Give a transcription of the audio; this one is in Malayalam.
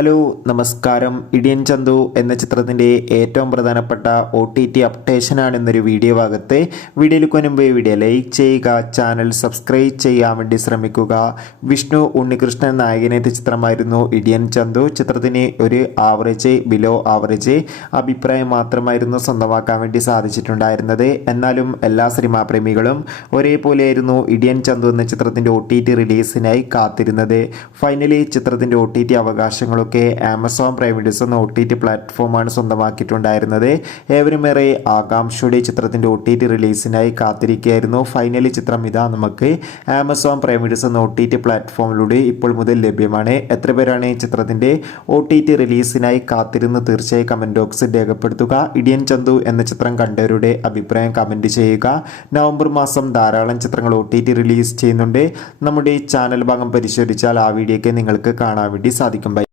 ഹലോ നമസ്കാരം. ഇടിയൻ ചന്തു എന്ന ചിത്രത്തിൻ്റെ ഏറ്റവും പ്രധാനപ്പെട്ട OTT അപ്ഡേഷനാണ് ഇന്നൊരു വീഡിയോ ഭാഗത്ത്. വീഡിയോയിലേക്ക് മുൻപ് വീഡിയോ ലൈക്ക് ചെയ്യുക, ചാനൽ സബ്സ്ക്രൈബ് ചെയ്യാൻ വേണ്ടി ശ്രമിക്കുക. വിഷ്ണു ഉണ്ണികൃഷ്ണൻ നായകനെത്തിയ ചിത്രമായിരുന്നു ഇടിയൻ ചന്തു. ചിത്രത്തിന് ഒരു ആവറേജ് ബിലോ ആവറേജ് അഭിപ്രായം മാത്രമായിരുന്നു സ്വന്തമാക്കാൻ വേണ്ടി സാധിച്ചിട്ടുണ്ടായിരുന്നത്. എന്നാലും എല്ലാ സിനിമാ പ്രേമികളും ഒരേപോലെയായിരുന്നു ഇടിയൻ ചന്തു എന്ന ചിത്രത്തിൻ്റെ OTT റിലീസിനായി കാത്തിരുന്നത്. ഫൈനലി ചിത്രത്തിൻ്റെ OTT അവകാശങ്ങൾ ആമസോൺ പ്രൈം വീഡിയോസ് എന്ന OTT പ്ലാറ്റ്ഫോമാണ് സ്വന്തമാക്കിയിട്ടുണ്ടായിരുന്നത്. ഏവരുമേറെ ആകാംക്ഷയുടെ ചിത്രത്തിൻ്റെ OTT റിലീസിനായി കാത്തിരിക്കുകയായിരുന്നു. ഫൈനലി ചിത്രം ഇതാ നമുക്ക് ആമസോൺ പ്രൈം വീഡിയോസ് എന്ന OTT പ്ലാറ്റ്ഫോമിലൂടെ ഇപ്പോൾ മുതൽ ലഭ്യമാണ്. എത്ര പേരാണ് ഈ ചിത്രത്തിൻ്റെ OTT റിലീസിനായി കാത്തിരുന്ന് തീർച്ചയായും കമൻറ്റ് ബോക്സിൽ രേഖപ്പെടുത്തുക. ഇടിയൻ ചന്തു എന്ന ചിത്രം കണ്ടവരുടെ അഭിപ്രായം കമൻറ്റ് ചെയ്യുക. നവംബർ മാസം ധാരാളം ചിത്രങ്ങൾ OTT റിലീസ് ചെയ്യുന്നുണ്ട്. നമ്മുടെ ചാനൽ ഭാഗം പരിശോധിച്ചാൽ ആ വീഡിയോയ്ക്ക് നിങ്ങൾക്ക് കാണാൻ വേണ്ടി സാധിക്കും.